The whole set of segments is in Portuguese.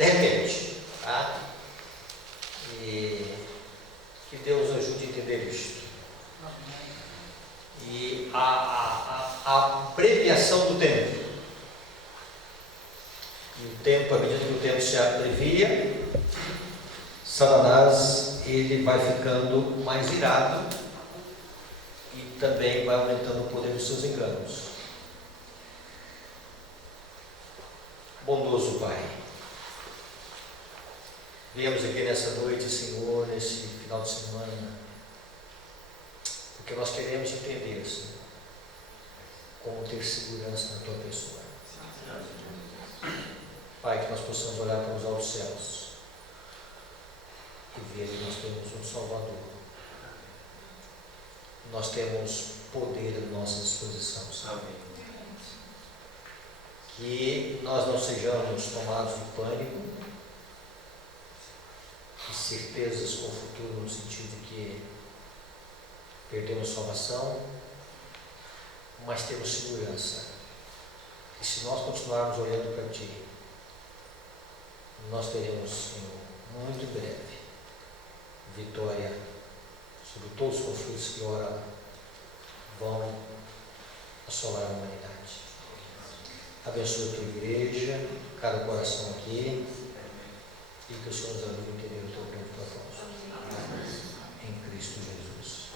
de repente, tá? E que Deus ajude a entender isto. E a abreviação do tempo. E o tempo, à medida que o tempo se abrevia, Satanás ele vai ficando mais irado e também vai aumentando o poder dos seus enganos. Bondoso Pai, viemos aqui nessa noite, Senhor, nesse final de semana, porque nós queremos entender, Senhor, como ter segurança na Tua pessoa. Pai, que nós possamos olhar para os altos céus e ver que nós temos um Salvador. Nós temos poder à nossa disposição, Senhor. Que nós não sejamos tomados de pânico e certezas com o futuro, no sentido de que perdemos salvação, mas temos segurança. E se nós continuarmos olhando para Ti, nós teremos, Senhor, muito em breve, vitória sobre todos os conflitos que ora vão assolar a humanidade. Abençoa a Tua igreja, cada coração aqui, e que o Senhor nos ajude a entender o Teu grande propósito. Em Cristo Jesus.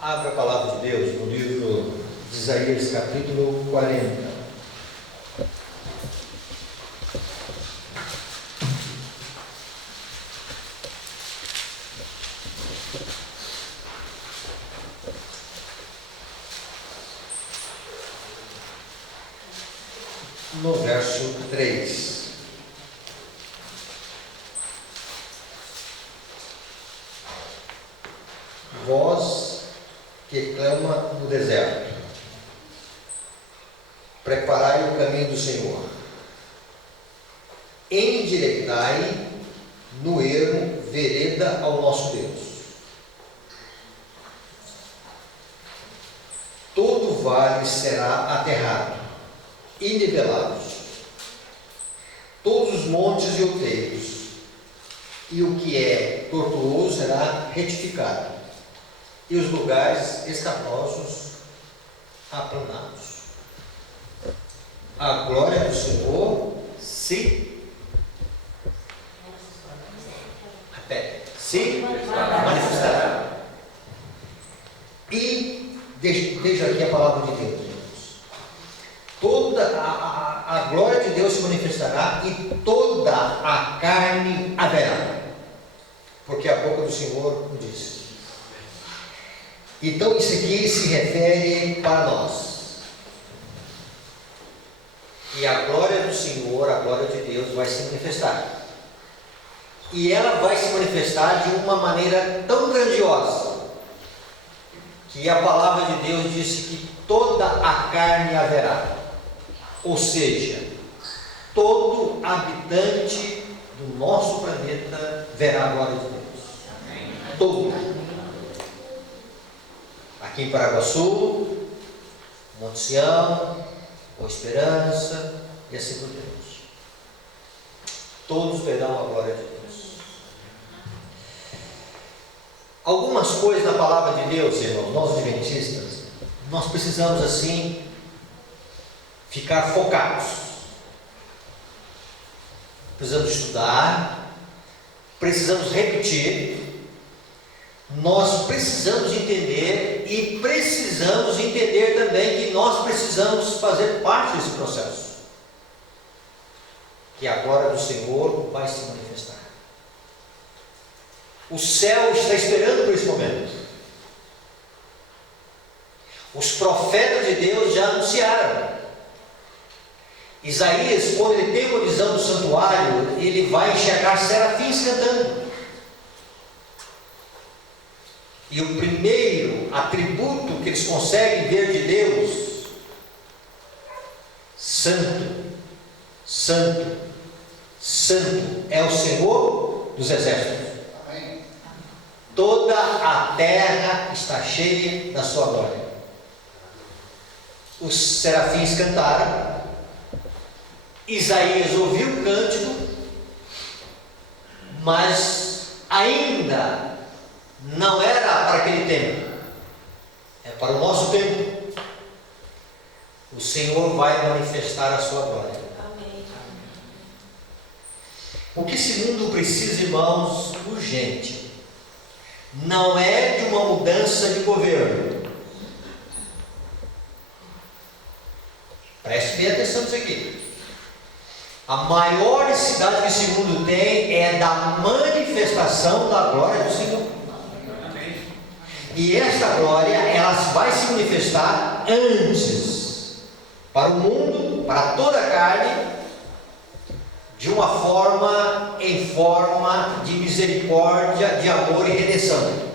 Abra a palavra de Deus no livro de Isaías, capítulo 40. No verso 3. Voz que clama no deserto: preparai o caminho do Senhor, endireitai no ermo vereda ao nosso Deus. Todo vale será aterrado e nivelados, todos os montes e outeiros, e o que é tortuoso será retificado, e os lugares escabrosos aplanados. A glória do Senhor se manifestará. E veja aqui a palavra de Deus. Toda a glória de Deus se manifestará e toda a carne haverá, porque a boca do Senhor o disse. Então isso aqui se refere para nós. E a glória do Senhor, a glória de Deus vai se manifestar. E ela vai se manifestar de uma maneira tão grandiosa que a palavra de Deus disse que toda a carne haverá. Ou seja, todo habitante do nosso planeta verá a glória de Deus. Amém. Todo. Aqui em Paraguaçu, Monte Sião, Boa Esperança e assim por diante. Todos verão a glória de Deus. Algumas coisas na palavra de Deus, irmãos, nós adventistas, nós precisamos assim ficar focados. Precisamos estudar, precisamos repetir, nós precisamos entender e precisamos entender também que nós precisamos fazer parte desse processo, que a glória do Senhor vai se manifestar. O céu está esperando por esse momento. Os profetas de Deus já anunciaram. Isaías, quando ele tem uma visão do santuário, ele vai enxergar serafins cantando. E o primeiro atributo que eles conseguem ver de Deus: Santo, Santo, Santo é o Senhor dos exércitos. Amém. Toda a terra está cheia da sua glória. os serafins cantaram, Isaías ouviu o cântico, mas ainda não era para aquele tempo, é para o nosso tempo. O Senhor vai manifestar a sua glória. Amém. O que esse mundo precisa, irmãos, urgente, não é de uma mudança de governo. Preste bem atenção nisso aqui. A maior necessidade que esse mundo tem é da manifestação da glória do Senhor. E esta glória, ela vai se manifestar antes para o mundo, para toda a carne, de uma forma, em forma de misericórdia, de amor e redenção.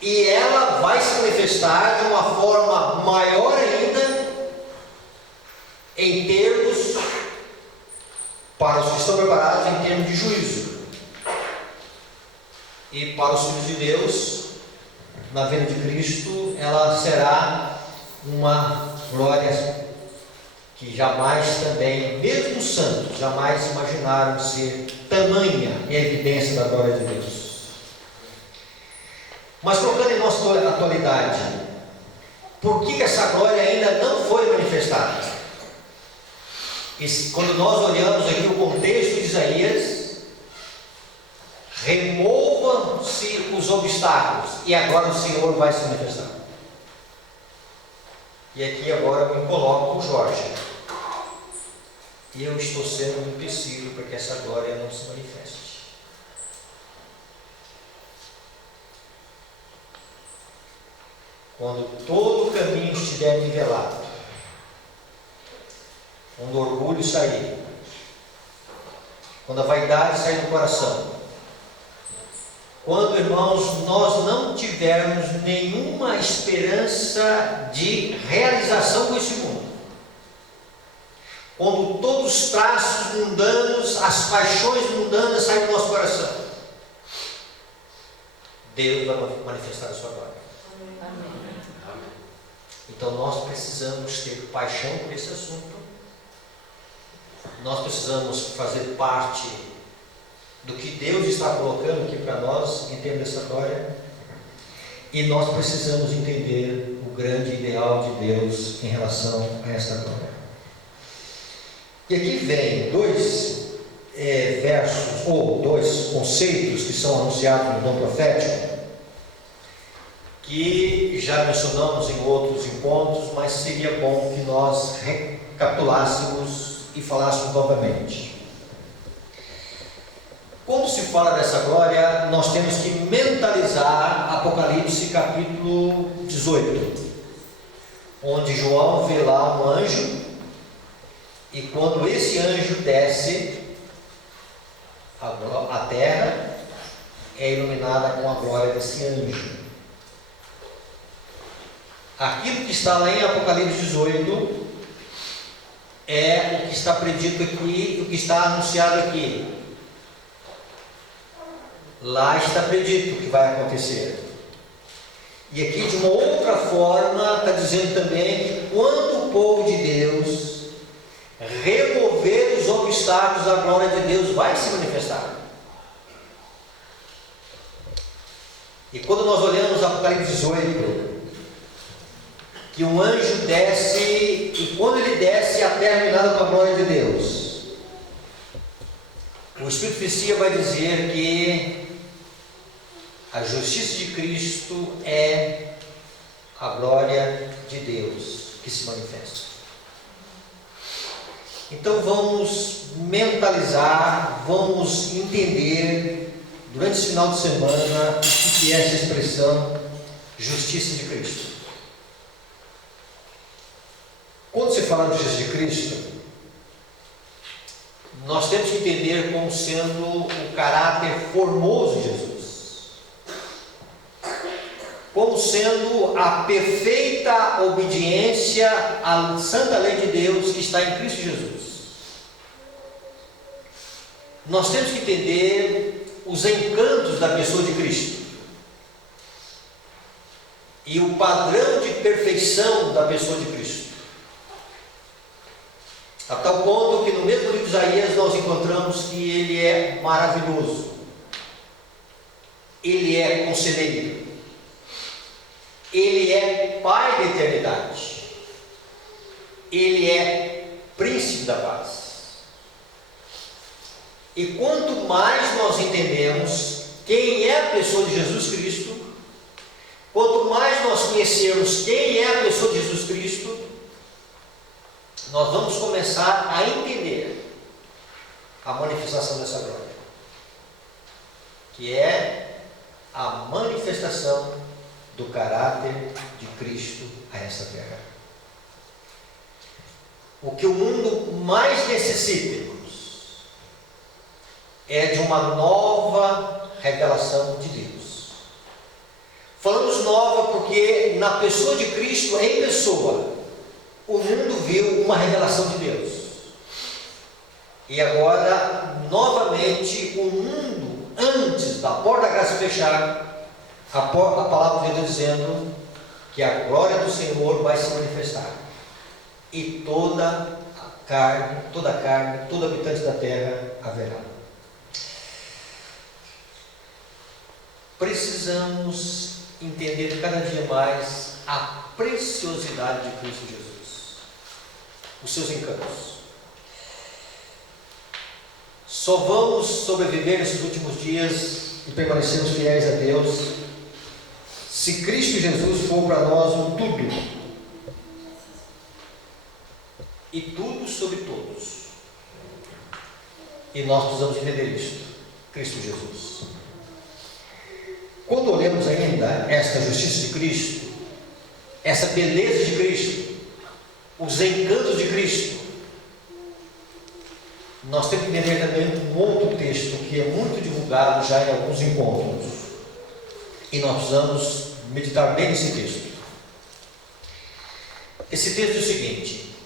E ela vai se manifestar de uma forma maior ainda, em termos, para os que estão preparados, em termos de juízo. E para os filhos de Deus, na vinda de Cristo, ela será uma glória que jamais também, mesmo os santos, jamais imaginaram ser tamanha evidência da glória de Deus. Mas colocando em nossa atualidade, por que essa glória ainda não foi manifestada? Quando nós olhamos aqui o contexto de Isaías, removam-se os obstáculos e agora o Senhor vai se manifestar. E aqui agora eu me coloco o Jorge. E eu estou sendo um empecilho para que essa glória não se manifeste. Quando todo o caminho estiver nivelado, quando o orgulho sair, quando a vaidade sair do coração, quando, irmãos, nós não tivermos nenhuma esperança de realização com esse mundo, quando todos os traços mundanos, as paixões mundanas saem do nosso coração, Deus vai manifestar a sua glória. Amém. Então nós precisamos ter paixão por esse assunto, nós precisamos fazer parte do que Deus está colocando aqui para nós em termos dessa glória, e nós precisamos entender o grande ideal de Deus em relação a esta glória. E aqui vem dois versos, ou dois conceitos que são anunciados no dom profético, que já mencionamos em outros encontros, mas seria bom que nós recapitulássemos e falássemos novamente. Quando se fala dessa glória, nós temos que mentalizar Apocalipse capítulo 18, onde João vê lá um anjo, e quando esse anjo desce, a terra é iluminada com a glória desse anjo. Aquilo que está lá em Apocalipse 18 é o que está predito aqui, o que está anunciado aqui. Lá está predito o que vai acontecer. E aqui, de uma outra forma, está dizendo também que quando o povo de Deus remover os obstáculos, a glória de Deus vai se manifestar. E quando nós olhamos Apocalipse 18, que um anjo desce, e quando ele desce, a terra é iluminada com a glória de Deus, o Espírito Profecia vai dizer que a justiça de Cristo é a glória de Deus que se manifesta. Então vamos mentalizar, vamos entender durante esse final de semana o que é essa expressão justiça de Cristo. Quando se fala de justiça de Cristo, nós temos que entender como sendo o caráter formoso de Jesus, como sendo a perfeita obediência à santa lei de Deus que está em Cristo Jesus. Nós temos que entender os encantos da pessoa de Cristo. e o padrão de perfeição da pessoa de Cristo. A tal ponto que no mesmo livro de Isaías nós encontramos que ele é maravilhoso, ele é conselheiro, ele é Pai da eternidade, ele é Príncipe da paz. E quanto mais nós entendemos quem é a pessoa de Jesus Cristo, quanto mais nós conhecermos quem é a pessoa de Jesus Cristo, nós vamos começar a entender a manifestação dessa glória, que é a manifestação do caráter de Cristo a essa terra. O que o mundo mais necessita, irmãos, é de uma nova revelação de Deus. Falamos nova porque na pessoa de Cristo, em pessoa, o mundo viu uma revelação de Deus. E agora, novamente, o mundo, antes da porta da graça fechar, a palavra de Deus dizendo que a glória do Senhor vai se manifestar. E toda carne, todo habitante da terra haverá. Precisamos entender cada dia mais a preciosidade de Cristo Jesus, os seus encantos. Só vamos sobreviver nesses últimos dias e permanecermos fiéis a Deus se Cristo Jesus for para nós um tudo, e tudo sobre todos. E nós precisamos entender isto: Cristo Jesus. Quando olhamos ainda esta justiça de Cristo, essa beleza de Cristo, os encantos de Cristo, nós temos que entender também um outro texto que é muito divulgado já em alguns encontros, e nós precisamos meditar bem nesse texto. Esse texto é o seguinte: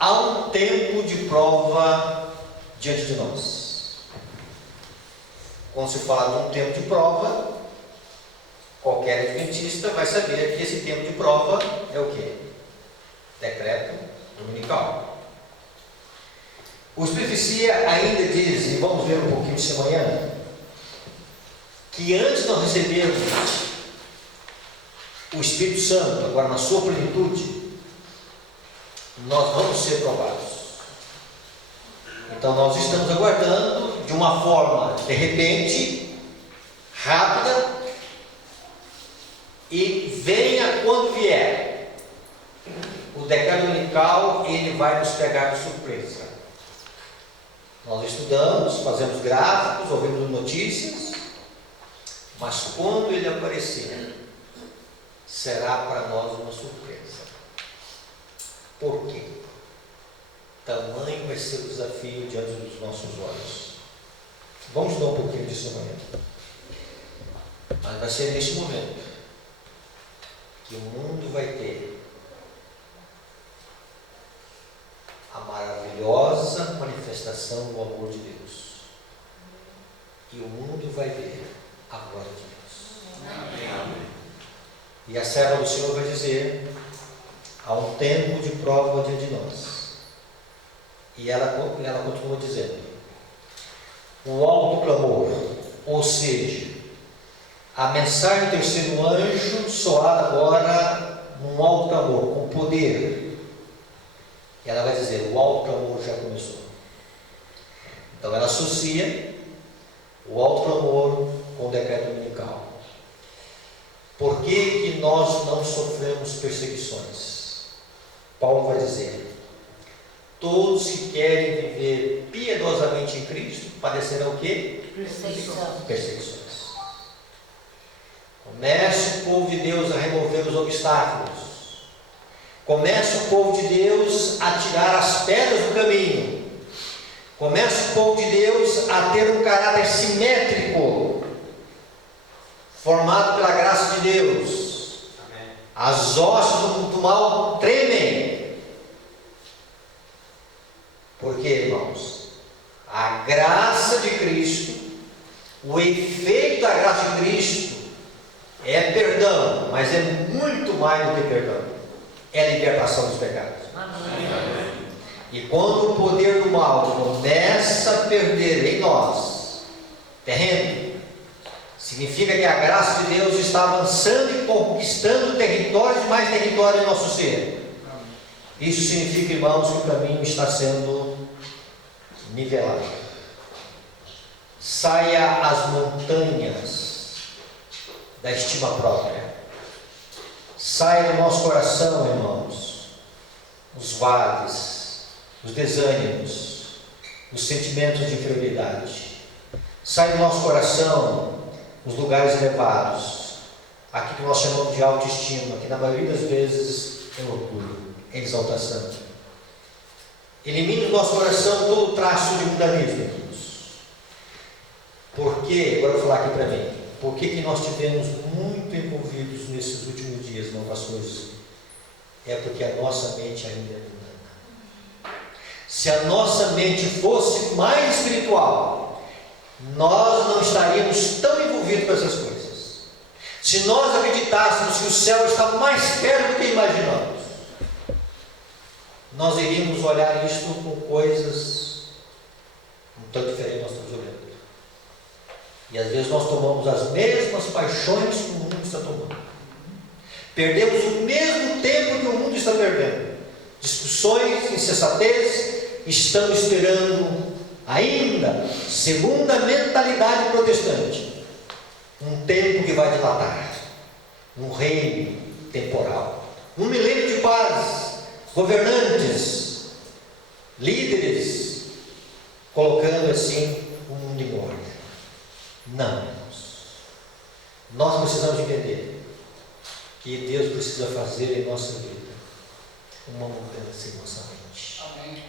há um tempo de prova diante de nós. Quando se fala de um tempo de prova, qualquer adventista vai saber que esse tempo de prova é o quê? Decreto dominical. Os Profecia ainda diz, e vamos ver um pouquinho disso amanhã, que antes de nós recebermos o Espírito Santo, agora na sua plenitude, nós vamos ser provados. Então nós estamos aguardando de uma forma, de repente, rápida, e venha quando vier. O decreto dominical, ele vai nos pegar de surpresa. Nós estudamos, fazemos gráficos, ouvimos notícias, mas quando ele aparecer, será para nós uma surpresa. Por quê? Tamanho vai ser o desafio diante dos nossos olhos. Vamos estudar um pouquinho disso amanhã. Mas vai ser neste momento que o mundo vai ter a maravilhosa manifestação do amor de Deus. E o mundo vai ver a glória de Deus. Amém. E a serva do Senhor vai dizer: há um tempo de prova diante de nós. E ela continua dizendo: o alto clamor, ou seja, a mensagem do terceiro anjo soar agora num alto clamor, com poder. E ela vai dizer: o alto clamor já começou. Então ela associa o alto clamor com o decreto dominical. Por que que nós não sofremos perseguições? Paulo vai dizer: todos que querem viver piedosamente em Cristo padecerão o quê? Perseguições. Comece o povo de Deus a remover os obstáculos. Comece o povo de Deus a tirar as pedras do caminho. Comece o povo de Deus a ter um caráter simétrico, formado pela graça de Deus. Amém. As hostes do mal tremem. Por quê, irmãos? A graça de Cristo, o efeito da graça de Cristo, é perdão, mas é muito mais do que perdão. É libertação dos pecados. Amém. E quando o poder do mal começa a perder em nós terreno, significa que a graça de Deus está avançando e conquistando territórios e mais território em nosso ser. Isso significa, irmãos, que o caminho está sendo nivelado. Saia as montanhas da estima própria. Saia do nosso coração, irmãos, os vales, os desânimos, os sentimentos de inferioridade. Saia do nosso coração os lugares elevados, aquilo que nós chamamos de autoestima, que na maioria das vezes é orgulho, é exaltação. Elimine do nosso coração todo traço de mundanismo, irmãos. Por quê? Agora eu vou falar aqui para mim. Por que nós tivemos muito envolvidos nesses últimos dias, não, pastores? É porque a nossa mente ainda é mundana. Se a nossa mente fosse mais espiritual, nós não estaríamos tão envolvidos com essas coisas. Se nós acreditássemos que o céu está mais perto do que imaginamos, nós iríamos olhar isto com coisas um tanto diferentes nós estamos olhando. E às vezes nós tomamos as mesmas paixões que o mundo está tomando. Perdemos o mesmo tempo que o mundo está perdendo. Discussões, insensatez, estamos esperando ainda, segundo a mentalidade protestante, um tempo que vai dilatar, um reino temporal, um milênio de paz, governantes, líderes, colocando assim o mundo em ordem. Não, irmãos. Nós precisamos entender que Deus precisa fazer em nossa vida uma mudança em nossa mente. Amém.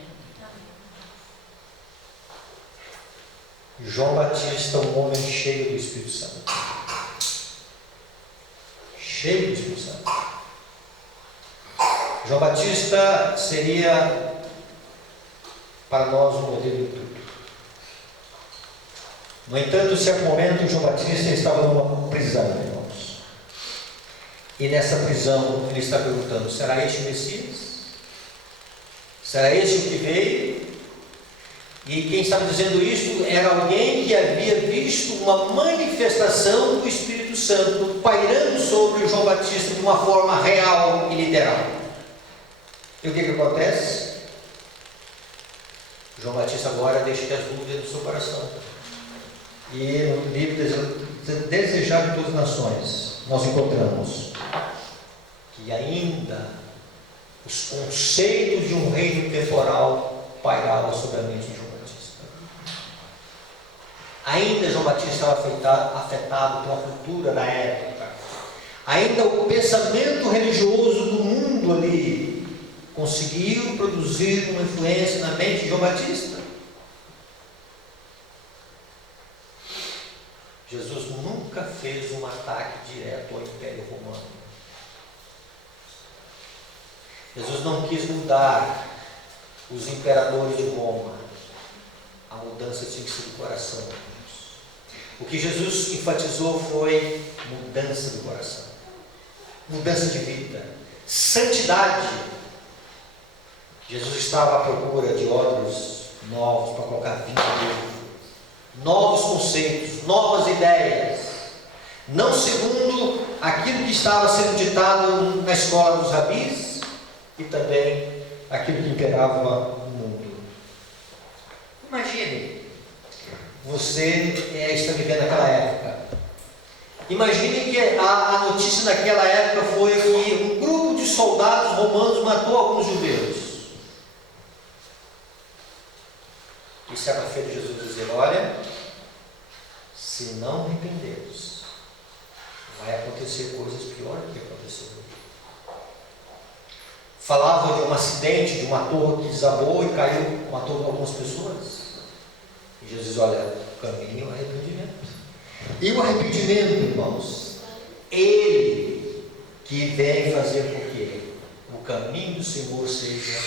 João Batista, um homem cheio do Espírito Santo. Cheio do Espírito Santo. João Batista seria para nós um modelo de tudo. No entanto, em certo momento, João Batista estava numa prisão, irmãos. E nessa prisão ele está perguntando: será este o Messias? Será este o que veio? E quem estava dizendo isso era alguém que havia visto uma manifestação do Espírito Santo pairando sobre João Batista de uma forma real e literal. E o que acontece? João Batista agora deixa que as dúvidas do seu coração. E no livro Desejar de Todas as Nações, nós encontramos que ainda os conceitos de um reino temporal pairavam sobre a mente de João Batista. Ainda João Batista estava afetado pela cultura da época. Ainda o pensamento religioso do mundo ali conseguiu produzir uma influência na mente de João Batista. Jesus nunca fez um ataque direto ao Império Romano. Jesus não quis mudar os imperadores de Roma. A mudança tinha que ser do coração. O que Jesus enfatizou foi mudança do coração, mudança de vida, santidade. Jesus estava à procura de óleos novos para colocar vinho novo, novos conceitos, novas ideias, não segundo aquilo que estava sendo ditado na escola dos rabis e também aquilo que imperava no mundo. Imagine, você está vivendo naquela época. Imagine que a notícia naquela época foi que um grupo de soldados romanos matou alguns judeus. E certa-feira Jesus dizer: olha, se não arrependermos, vai acontecer coisas piores do que aconteceu. Falava de um acidente, de uma torre que desabou e caiu, matou algumas pessoas. E Jesus diz: olha, o caminho é o arrependimento. E o arrependimento, irmãos, ele que vem fazer com que o caminho do Senhor seja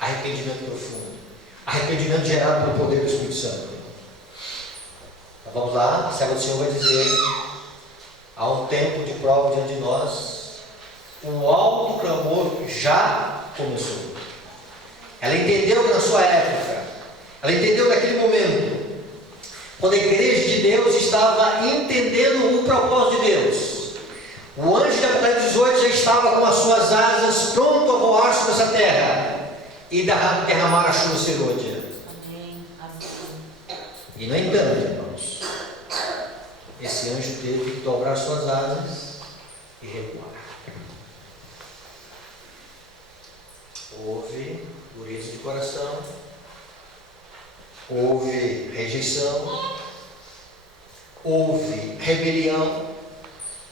arrependimento profundo, arrependimento gerado pelo poder do Espírito Santo. Então, vamos lá, a serva do Senhor vai dizer Há um tempo de prova diante de nós. O alto clamor já começou. Ela entendeu que na sua época, ela entendeu naquele momento, quando a igreja de Deus estava entendendo o propósito de Deus. O anjo de Apocalipse 18 já estava com as suas asas pronto a voar sobre essa terra e derramar a chuva serôdia. E no entanto, irmãos, esse anjo teve que dobrar suas asas e recuar. Houve dureza de coração, houve rejeição, houve rebelião,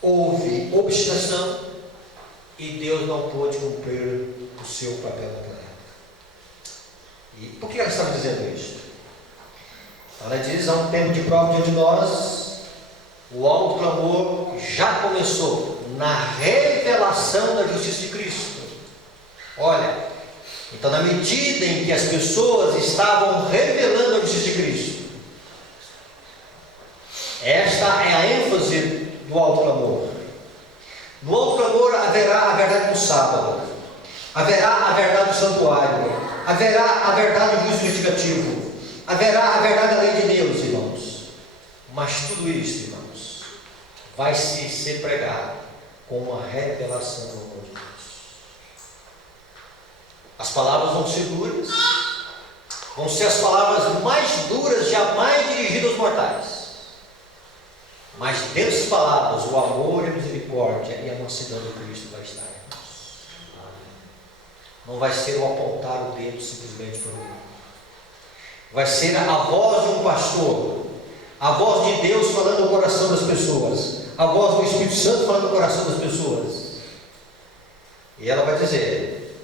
houve obstinação, e Deus não pôde cumprir o seu papel naquela época. E por que ela estava dizendo isso? Ela diz: há um tempo de prova diante de nós, o alto clamor já começou na revelação da justiça de Cristo. Olha, então, na medida em que as pessoas estavam revelando a justiça de Cristo, esta é a ênfase do alto clamor. No alto clamor haverá a verdade do sábado, haverá a verdade do santuário, haverá a verdade do juízo investigativo, haverá a verdade da lei de Deus, irmãos. Mas tudo isso, irmãos, vai ser pregado com uma revelação do amor de Deus. As palavras vão ser duras, vão ser as palavras mais duras jamais dirigidas aos mortais. Mas dessas palavras, o amor e a misericórdia e a mansidão de Cristo vai estar, irmãos. Não vai ser o apontar o dedo simplesmente para mim. Vai ser a voz de um pastor, a voz de Deus falando no coração das pessoas, a voz do Espírito Santo falando no coração das pessoas. E ela vai dizer: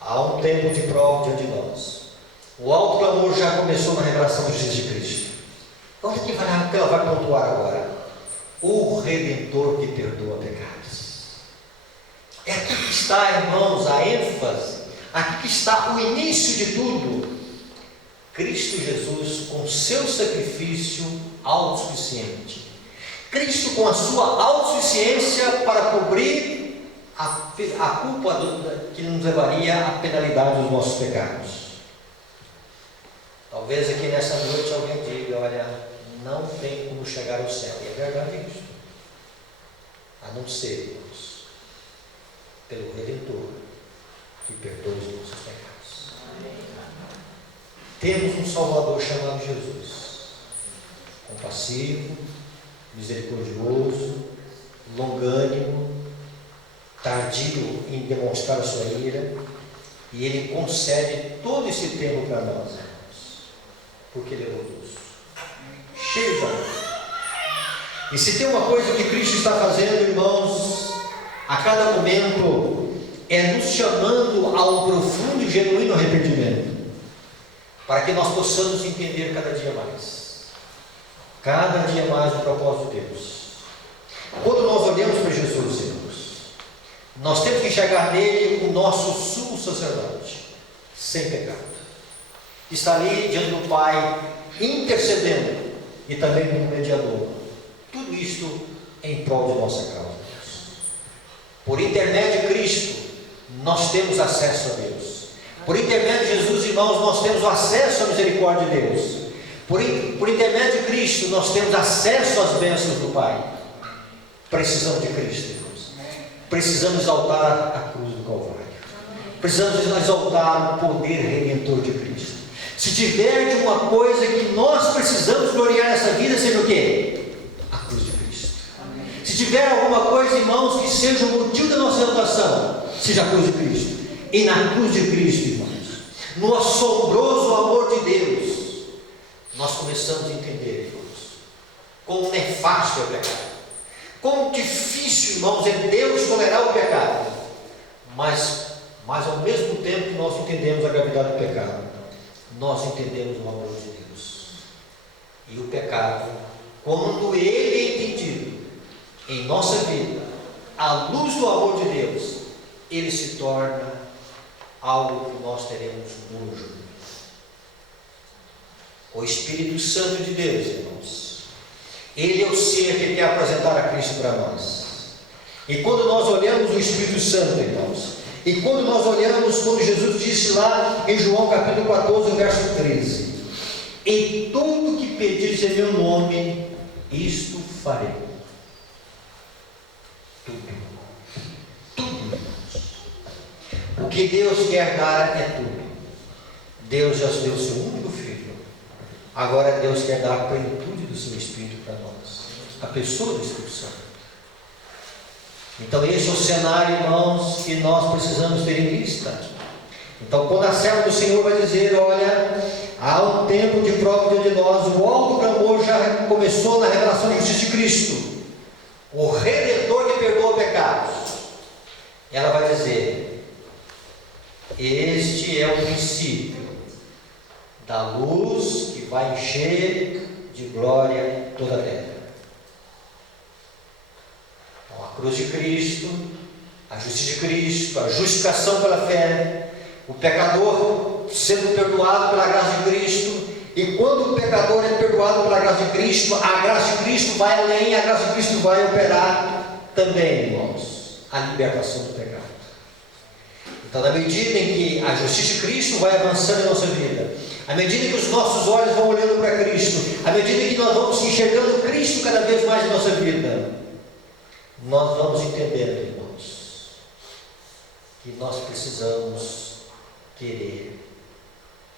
há um tempo de prova diante de nós. O alto clamor já começou na revelação da justiça de Cristo. Onde que ela vai pontuar agora? O Redentor que perdoa pecados. É aqui que está, irmãos, a ênfase. Aqui que está o início de tudo. Cristo Jesus com seu sacrifício autossuficiente. Cristo com a sua autossuficiência para cobrir a culpa que nos levaria à penalidade dos nossos pecados. Talvez aqui nessa noite alguém diga: olha, não tem como chegar ao céu. E é verdade isso. A não ser, irmãos, pelo Redentor que perdoa os nossos pecados. Temos um Salvador chamado Jesus, compassivo, misericordioso, longânimo, tardio em demonstrar a sua ira, e Ele concede todo esse tempo para nós, irmãos, porque Ele é bondoso, cheio de amor. E se tem uma coisa que Cristo está fazendo, irmãos, a cada momento, é nos chamando a um profundo e genuíno arrependimento, para que nós possamos entender cada dia mais o propósito de Deus. Quando nós olhamos para Jesus, irmãos, nós temos que enxergar nele o nosso sumo sacerdote, sem pecado, que está ali diante do Pai, intercedendo, e também como mediador. Tudo isto em prol de nossa causa. Por intermédio de Cristo, nós temos acesso a Deus. Por intermédio de Jesus, irmãos, nós temos o acesso à misericórdia de Deus. Por intermédio de Cristo, nós temos acesso às bênçãos do Pai. Precisamos de Cristo, irmãos. Precisamos exaltar a cruz do Calvário. Precisamos exaltar o poder redentor de Cristo. Se tiver de uma coisa que nós precisamos gloriar nessa vida, seja o quê? A cruz de Cristo. Se tiver alguma coisa, irmãos, que seja o motivo da nossa exaltação, seja a cruz de Cristo. E na cruz de Cristo, irmãos, no assombroso amor de Deus, nós começamos a entender, irmãos, quão nefasto é o pecado, quão difícil, irmãos, é Deus tolerar o pecado, mas ao mesmo tempo que nós entendemos a gravidade do pecado, nós entendemos o amor de Deus. E o pecado, quando ele é entendido em nossa vida, à luz do amor de Deus, ele se torna algo que nós teremos nojo. O Espírito Santo de Deus, irmãos, Ele é o ser que quer apresentar a Cristo para nós. E quando nós olhamos o Espírito Santo, irmãos, e quando nós olhamos, quando Jesus disse lá em João capítulo 14, verso 13: e tudo que pedires em meu nome, isto farei. Tudo. O que Deus quer dar é tudo. Deus já deu o seu único filho. Agora Deus quer dar a plenitude do seu Espírito para nós, a pessoa do Espírito Santo. Então esse é o cenário, irmãos, que nós precisamos ter em vista. Então quando a serva do Senhor vai dizer: olha, há um tempo de prova diante de nós, o alto clamor já começou na revelação da justiça de Cristo, o Redentor que perdoa pecados. Ela vai dizer: este é o princípio da luz que vai encher de glória toda a terra. Então, a cruz de Cristo, a justiça de Cristo, a justificação pela fé, o pecador sendo perdoado pela graça de Cristo. E quando o pecador é perdoado pela graça de Cristo, a graça de Cristo vai além, a graça de Cristo vai operar também, irmãos, a libertação do pecado. Então, na medida em que a justiça de Cristo vai avançando em nossa vida, à medida que os nossos olhos vão olhando para Cristo, à medida que nós vamos enxergando Cristo cada vez mais em nossa vida, nós vamos entendendo, irmãos, que nós precisamos querer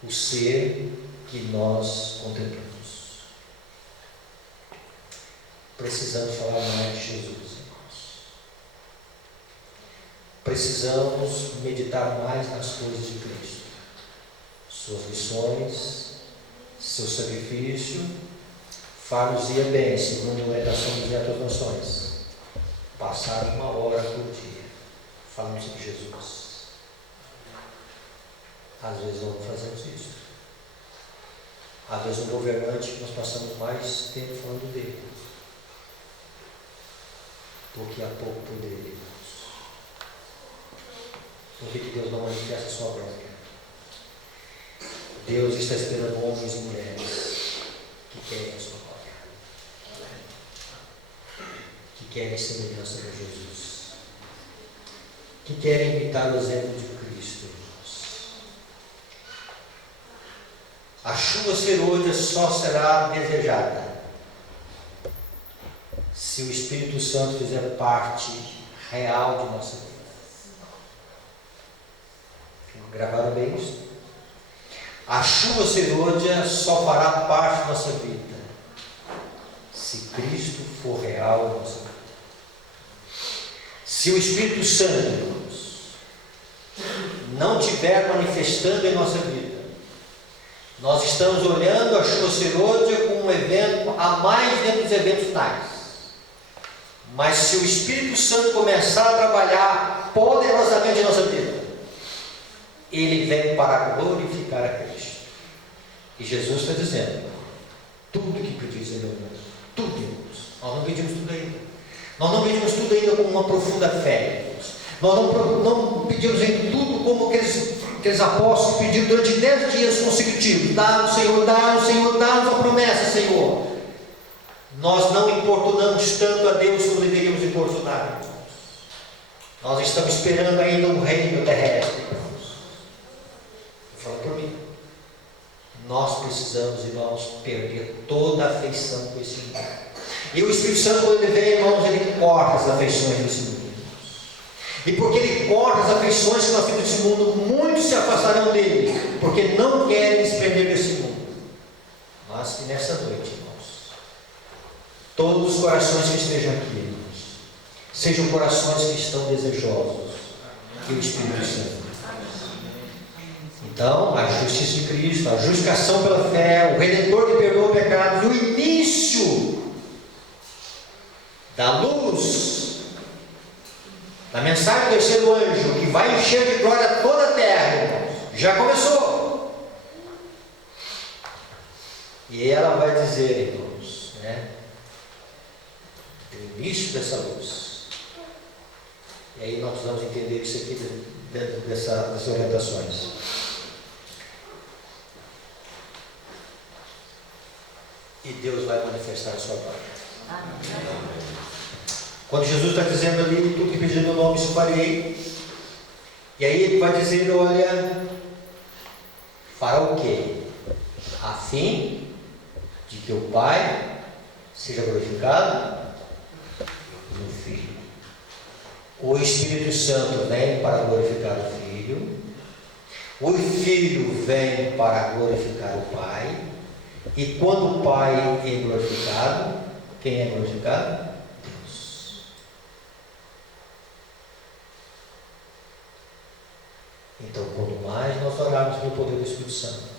o ser que nós contemplamos. Precisamos falar mais de Jesus, irmãos. Precisamos meditar mais nas coisas de Cristo, suas lições, seu sacrifício. Far-nos-ia bem, segundo a orientação dos Netos Nações, passar 1 hora por dia falando de Jesus. Às vezes não fazemos isso. Às vezes um governante, nós passamos mais tempo falando dele do que há pouco por dele. Por que Deus não manifesta a sua glória? Deus está esperando homens e mulheres que querem a sua glória, que querem semelhança com Jesus, que querem imitar o exemplo de Cristo, irmãos. A chuva serôdia só será desejada se o Espírito Santo fizer parte real de nossa vida. Gravaram bem isso? A chuva serôdia só fará parte da nossa vida se Cristo for real em nossa vida. Se o Espírito Santo, irmãos, não estiver manifestando em nossa vida, nós estamos olhando a chuva serôdia como um evento a mais dentro dos eventos finais. Mas se o Espírito Santo começar a trabalhar poderosamente em nossa vida, ele vem para glorificar a Cristo. E Jesus está dizendo: tudo que pedis em meu nome, tudo, irmãos. Nós não pedimos tudo ainda. Nós não pedimos tudo ainda com uma profunda fé, irmãos. Nós não pedimos ainda tudo como aqueles apóstolos pediram durante 10 dias consecutivos: dá-nos, Senhor, dá-nos, Senhor, dá-nos a promessa, Senhor. Nós não importunamos tanto a Deus como deveríamos importunar, irmãos. Nós estamos esperando ainda um reino terrestre, irmãos. Fala por mim. Nós precisamos, irmãos, perder toda a afeição com esse mundo. E o Espírito Santo, quando ele vem, irmãos, ele corta as afeições desse mundo. E porque ele corta as afeições que nós temos desse mundo, muitos se afastarão dele, porque não querem se perder desse mundo. Mas que nessa noite, irmãos, todos os corações que estejam aqui, irmãos, sejam corações que estão desejosos do Espírito Santo. Então, a justiça de Cristo, a justificação pela fé, o Redentor que perdoa pecados, o início da luz, da mensagem do terceiro anjo, que vai encher de glória toda a terra, irmãos, já começou. E ela vai dizer, irmãos, o início dessa luz. E aí nós vamos entender isso aqui dentro dessas orientações. E Deus vai manifestar a sua glória. Quando Jesus está dizendo ali, tudo que pedir no meu nome, isso farei. E aí ele vai dizer, olha, fará o quê? A fim de que o Pai seja glorificado no Filho. O Espírito Santo vem para glorificar o Filho. O Filho vem para glorificar o Pai. E quando o Pai é glorificado, quem é glorificado? Deus. Então, quanto mais nós orarmos pelo poder do Espírito Santo,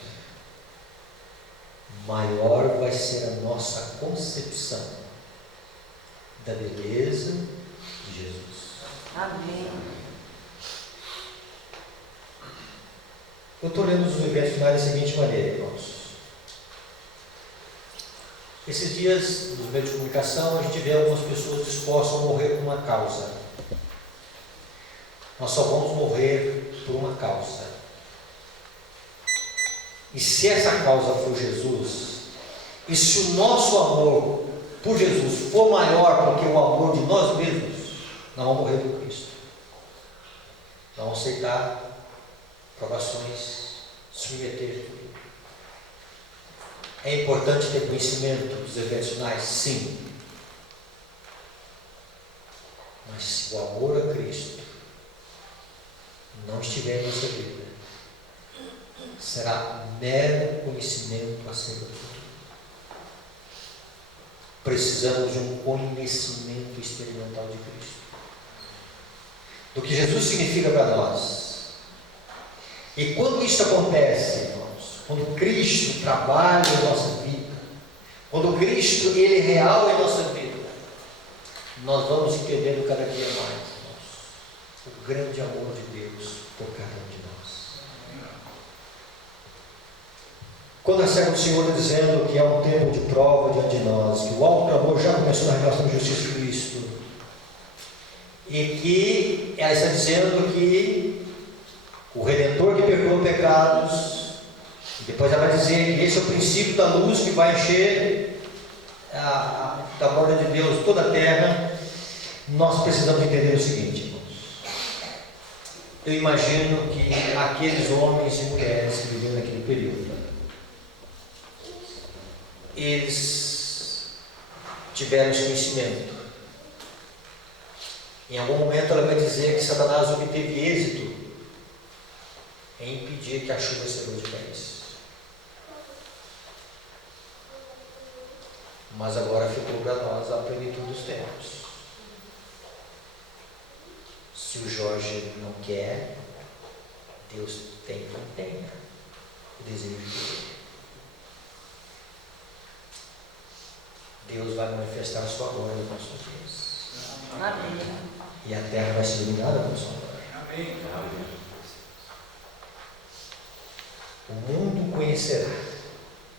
maior vai ser a nossa concepção da beleza de Jesus. Amém. Eu estou lendo os eventos finais da seguinte maneira, irmãos. Esses dias, nos meios de comunicação, a gente vê algumas pessoas dispostas a morrer por uma causa. Nós só vamos morrer por uma causa. E se essa causa for Jesus, e se o nosso amor por Jesus for maior do que o amor de nós mesmos, nós vamos morrer por Cristo. Nós vamos aceitar provações, submeter. É importante ter conhecimento dos eventos finais? Sim. Mas se o amor a Cristo não estiver em nossa vida, será mero conhecimento acerca do futuro. Precisamos de um conhecimento experimental de Cristo, do que Jesus significa para nós. E quando isso acontece, irmãos, quando Cristo trabalha em nossa vida, quando Cristo ele é real em nossa vida, nós vamos entendendo cada dia mais, irmãos, o grande amor de Deus por cada um de nós. Quando recebe o Senhor dizendo que é um tempo de prova diante de nós, que o alto amor já começou na revelação de justiça de Cristo, e que ela está dizendo que o Redentor que perdoou pecados, depois ela vai dizer que esse é o princípio da luz que vai encher da glória de Deus toda a terra. Nós precisamos entender o seguinte, irmãos. Eu imagino que aqueles homens e mulheres que viviam naquele período, eles tiveram esse conhecimento. Em algum momento ela vai dizer que Satanás obteve êxito em impedir que a chuva serôdia caísse. Mas agora ficou para nós a plenitude dos tempos. Se o Jorge não quer, Deus tem quem tenha o desejo dele. Deus vai manifestar a sua glória nos nossos dias. Amém. E a terra vai ser iluminada com a sua glória. Amém. O mundo conhecerá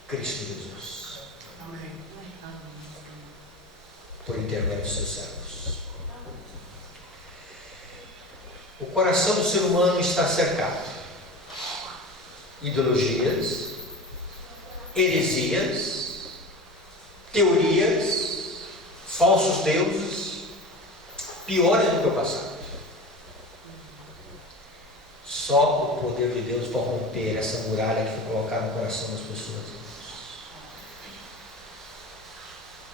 Cristo Jesus. Amém. Por intermédio dos seus servos. O coração do ser humano está cercado. Ideologias, heresias, teorias, falsos deuses, piores do que o passado. Só o poder de Deus para romper essa muralha que foi colocada no coração das pessoas.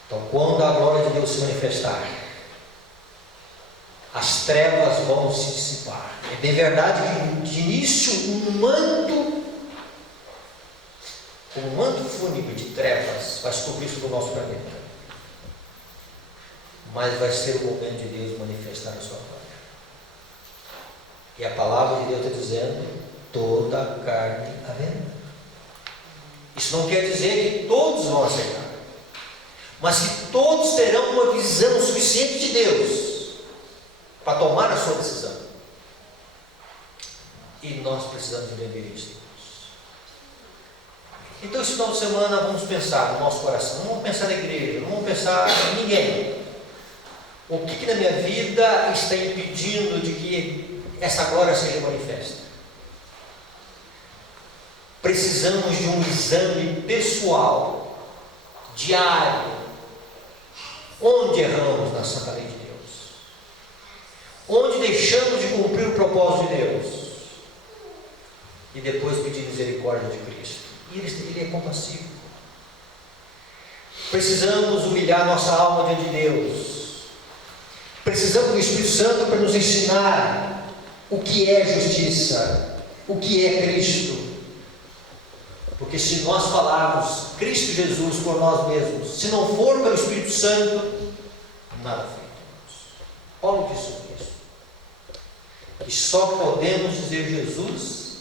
Então, quando a glória de Deus se manifestar, as trevas vão se dissipar. É bem verdade que de início um manto fúnebre de trevas vai se cobrir sobre o nosso planeta. Mas vai ser o momento de Deus manifestar a sua glória. E a palavra de Deus está dizendo, toda a carne haverá. Isso não quer dizer que todos vão aceitar, mas que todos terão uma visão suficiente de Deus para tomar a sua decisão. E nós precisamos entender isso. Então, esse final de semana, vamos pensar no nosso coração, não vamos pensar na igreja, não vamos pensar em ninguém. O que na minha vida está impedindo de que essa glória seja manifesta? Precisamos de um exame pessoal, diário, Onde erramos na santa lei de Deus? Onde deixamos de cumprir o propósito de Deus? E depois pedir misericórdia de Cristo. E Ele é compassivo. Precisamos humilhar nossa alma diante de Deus. Precisamos do Espírito Santo para nos ensinar o que é justiça, o que é Cristo. Porque se nós falarmos Cristo Jesus por nós mesmos, se não for pelo Espírito Santo, nada feito. Paulo disse isso. E só podemos dizer Jesus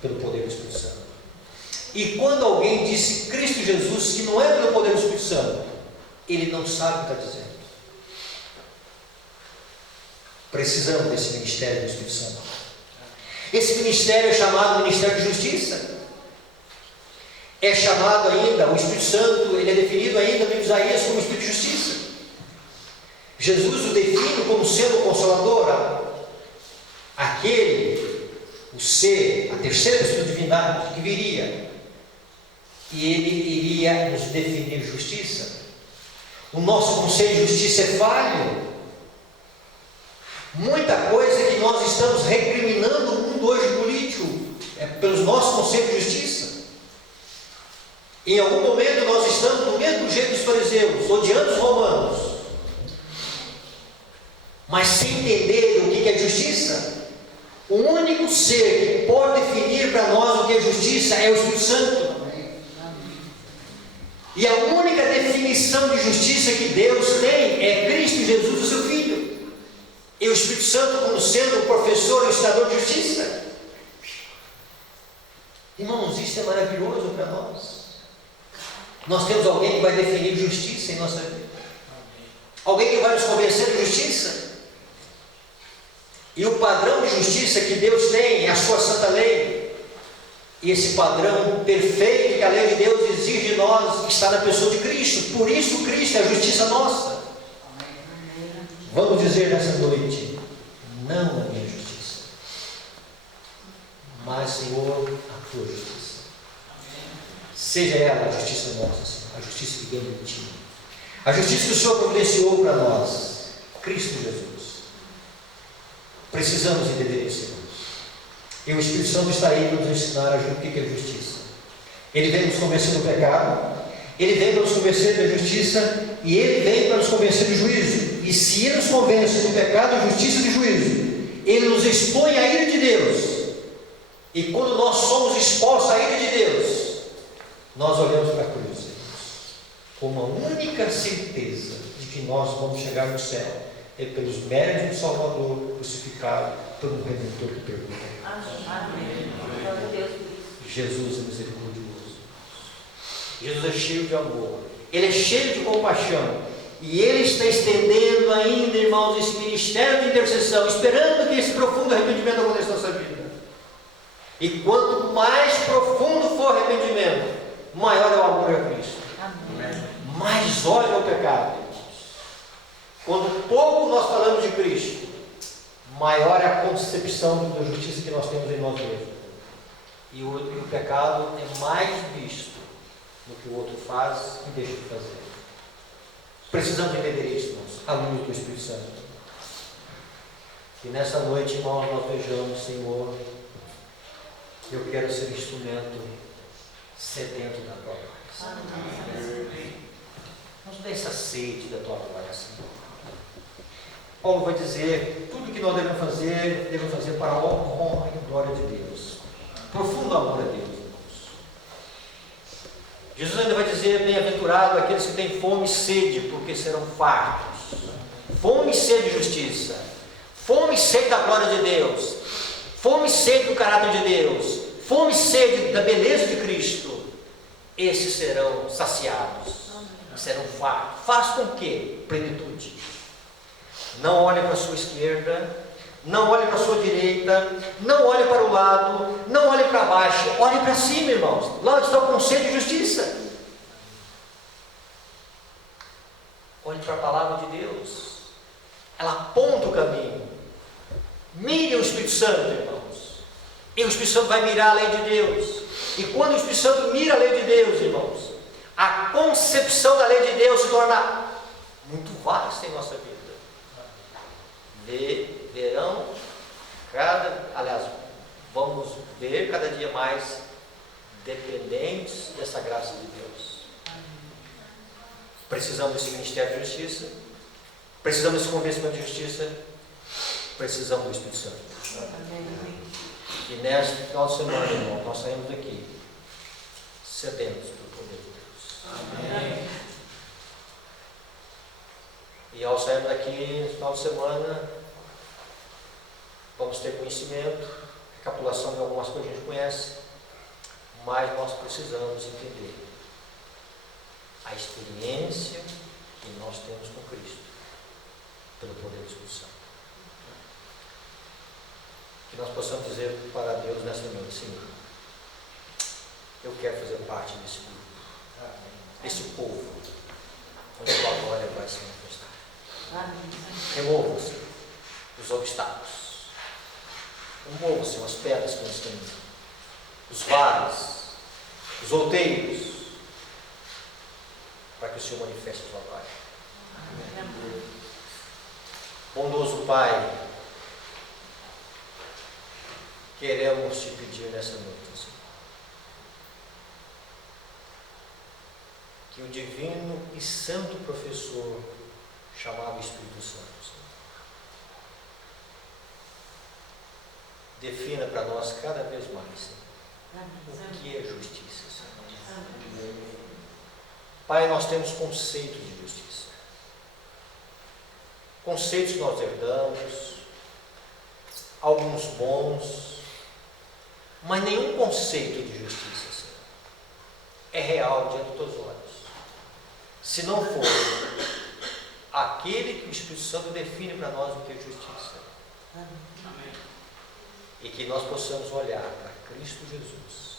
pelo poder do Espírito Santo. E quando alguém disse Cristo Jesus, que não é pelo poder do Espírito Santo, ele não sabe o que está dizendo. Precisamos desse ministério do Espírito Santo. Esse ministério é chamado Ministério de Justiça. É chamado ainda, o Espírito Santo, ele é definido ainda no Isaías como Espírito de Justiça. Jesus o define como sendo o Consolador, aquele, o ser, a terceira pessoa da divindade que viria, e ele iria nos definir justiça. O nosso conceito de justiça é falho. Muita coisa que nós estamos recriminando o mundo hoje político é pelos nossos conceitos de justiça. Em algum momento nós estamos do mesmo jeito dos fariseus, odiando os romanos, mas sem entender o que é justiça. O único ser que pode definir para nós o que é justiça é o Espírito Santo. E a única definição de justiça que Deus tem é Cristo Jesus, o seu Filho. E o Espírito Santo como sendo o professor e o ensinador de justiça. Irmãos, isso é maravilhoso para nós. Nós temos alguém que vai definir justiça em nossa vida. Alguém que vai nos convencer de justiça. E o padrão de justiça que Deus tem é a sua santa lei. E esse padrão perfeito que a lei de Deus exige de nós está na pessoa de Cristo. Por isso Cristo é a justiça nossa. Vamos dizer nessa noite, não a minha justiça, mas, Senhor, a tua justiça. Seja ela a justiça nossa, Senhor, a justiça que vem de ti. A justiça que o Senhor providenciou para nós, Cristo Jesus. Precisamos entender isso, irmãos. E o Espírito Santo está aí para nos ensinar o que é justiça. Ele vem nos convencer do pecado, ele vem para nos convencer da justiça, e ele vem para nos convencer do juízo. E se ele nos convence do pecado, justiça e juízo, ele nos expõe à ira de Deus. E quando nós somos expostos à ira de Deus, nós olhamos para a cruz, com uma única certeza de que nós vamos chegar no céu. É pelos méritos do Salvador crucificado, por um Redentor que pergunta. Amém. Jesus é misericordioso. Jesus é cheio de amor. Ele é cheio de compaixão. E Ele está estendendo ainda, irmãos, esse ministério de intercessão, esperando que esse profundo arrependimento aconteça na nossa vida. E quanto mais profundo for o arrependimento, maior é o amor a Cristo. Amém. Mais ódio ao pecado. Quando pouco nós falamos de Cristo, maior é a concepção da justiça que nós temos em nós mesmos. E o pecado é mais visto do que o outro faz e deixa de fazer. Precisamos entender isso, irmãos, à luz do Espírito Santo. E nessa noite, irmãos, nós vejamos, Senhor, eu quero ser instrumento sedento da tua graça. Nos dê essa sede da tua glória, Senhor. Paulo vai dizer, tudo que nós devemos fazer para a honra e glória de Deus. Profundo amor a Deus, irmãos. Jesus ainda vai dizer, bem-aventurado aqueles que têm fome e sede, porque serão fartos. Fome e sede de justiça. Fome e sede da glória de Deus. Fome e sede do caráter de Deus. Fome e sede da beleza de Cristo. Esses serão saciados. Serão fartos. Faz com que? Plenitude. Não olhe para a sua esquerda, não olhe para a sua direita, não olhe para o lado, não olhe para baixo, olhe para cima, irmãos. Lá está o conceito de justiça. Olhe para a palavra de Deus. Ela aponta o caminho. Mire o Espírito Santo, irmãos. E o Espírito Santo vai mirar a lei de Deus. E quando o Espírito Santo mira a lei de Deus, irmãos, a a concepção da lei de Deus se torna muito vasta em nossa vida. Vamos ver cada dia mais dependentes dessa graça de Deus. Precisamos desse ministério de justiça, precisamos desse convencimento de justiça, precisamos do Espírito Santo. E neste final de semana, irmão, nós saímos daqui sedentos pelo poder de Deus. Amém. E ao sairmos daqui no final de semana, vamos ter conhecimento, recapitulação de algumas coisas que a gente conhece, mas nós precisamos entender a experiência que nós temos com Cristo, pelo poder do Espírito Santo. Que nós possamos dizer para Deus nessa noite: Senhor, eu quero fazer parte desse grupo, desse povo, onde a tua glória vai se manifestar. Remova, Senhor, os obstáculos. Remova, Senhor, as pedras que nós temos, os vales, os outeiros, para que o Senhor manifeste a tua glória. Bondoso Pai, queremos te pedir nessa noite, Senhor, que o divino e santo professor chamado Espírito Santo, Senhor, defina para nós cada vez mais, Senhor, o que é justiça, Senhor. Pai, nós temos conceitos de justiça, conceitos que nós herdamos, alguns bons, mas nenhum conceito de justiça, Senhor, é real diante dos teus olhos, se não for aquele que o Espírito Santo define para nós o que é justiça. Amém. E que nós possamos olhar para Cristo Jesus,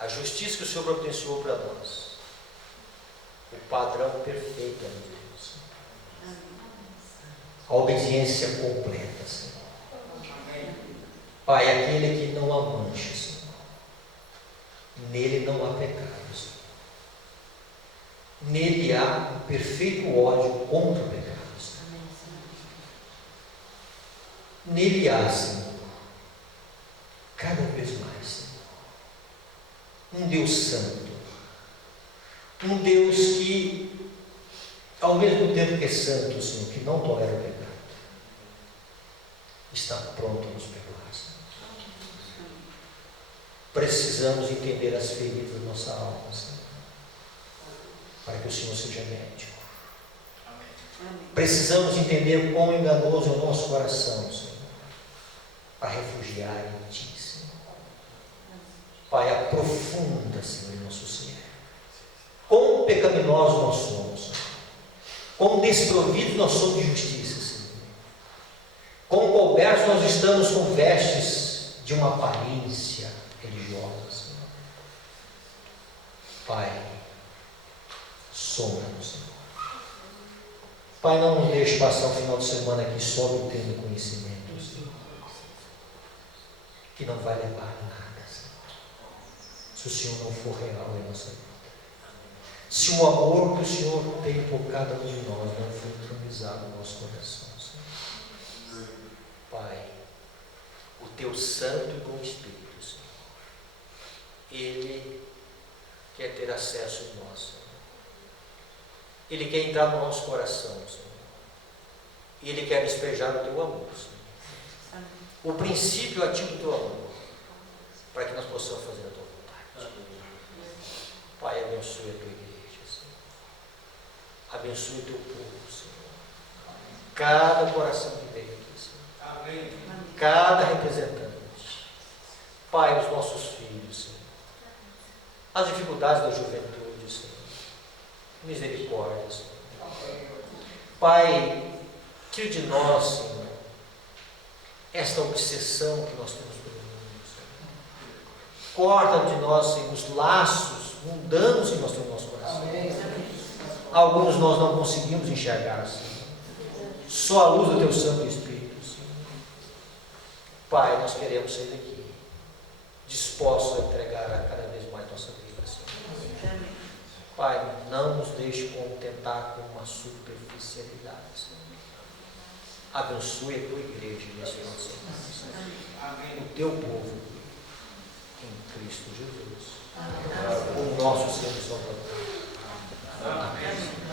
a justiça que o Senhor providenciou para nós, o padrão perfeito de Deus, a obediência completa, Senhor. Pai, aquele que não há mancha, Senhor, nele não há pecado, Senhor. Nele há um perfeito ódio contra o pecado, Senhor. Nele há, Senhor, cada vez mais, Senhor, um Deus santo, um Deus que, ao mesmo tempo que é santo, Senhor, que não tolera o pecado, está pronto a nos perdoar, Senhor. Precisamos entender as feridas da nossa alma, Senhor, para que o Senhor seja médico. Precisamos entender quão enganoso é o nosso coração, Senhor, para refugiar em Ti, Senhor. Pai, aprofunda, Senhor, em nosso ser. Quão pecaminosos nós somos, Senhor. Quão desprovidos nós somos de justiça, Senhor. Quão cobertos nós estamos com vestes de uma aparência religiosa, Senhor. Pai, sonda-nos, Senhor. Pai, não nos deixe passar o final de semana aqui só obtendo conhecimento, Senhor, que não vai levar a nada, Senhor, se o Senhor não for real em nossa vida. Se o amor que o Senhor tem por cada um de nós não for entronizado no nosso coração, Senhor. Pai, o Teu Santo e Bom Espírito, Senhor, Ele quer ter acesso em nós, Senhor. Ele quer entrar no nosso coração, Senhor. E Ele quer despejar o Teu amor, Senhor. O princípio ativo do Teu amor, para que nós possamos fazer a Tua vontade. Pai, abençoe a Tua igreja, Senhor. Abençoe o Teu povo, Senhor. Cada coração que veio aqui, Senhor. Amém. Cada representante. Pai, os nossos filhos, Senhor. As dificuldades da juventude, Senhor. Misericórdia, Senhor. Pai, tira de nós, Senhor, esta obsessão que nós temos pelo mundo, Senhor. Corta de nós, Senhor, os laços mundanos que nós temos no nosso coração. Alguns nós não conseguimos enxergar, Senhor. Só a luz do Teu Santo Espírito, Senhor. Pai, nós queremos sair daqui dispostos a entregar a cada vez mais nossa vida, Senhor. Pai, não nos deixe contentar com uma superficialidade, Senhor. Abençoe a tua igreja nesse nosso Senhor. O teu povo em Cristo Jesus. O nosso Senhor e Salvador. Amém.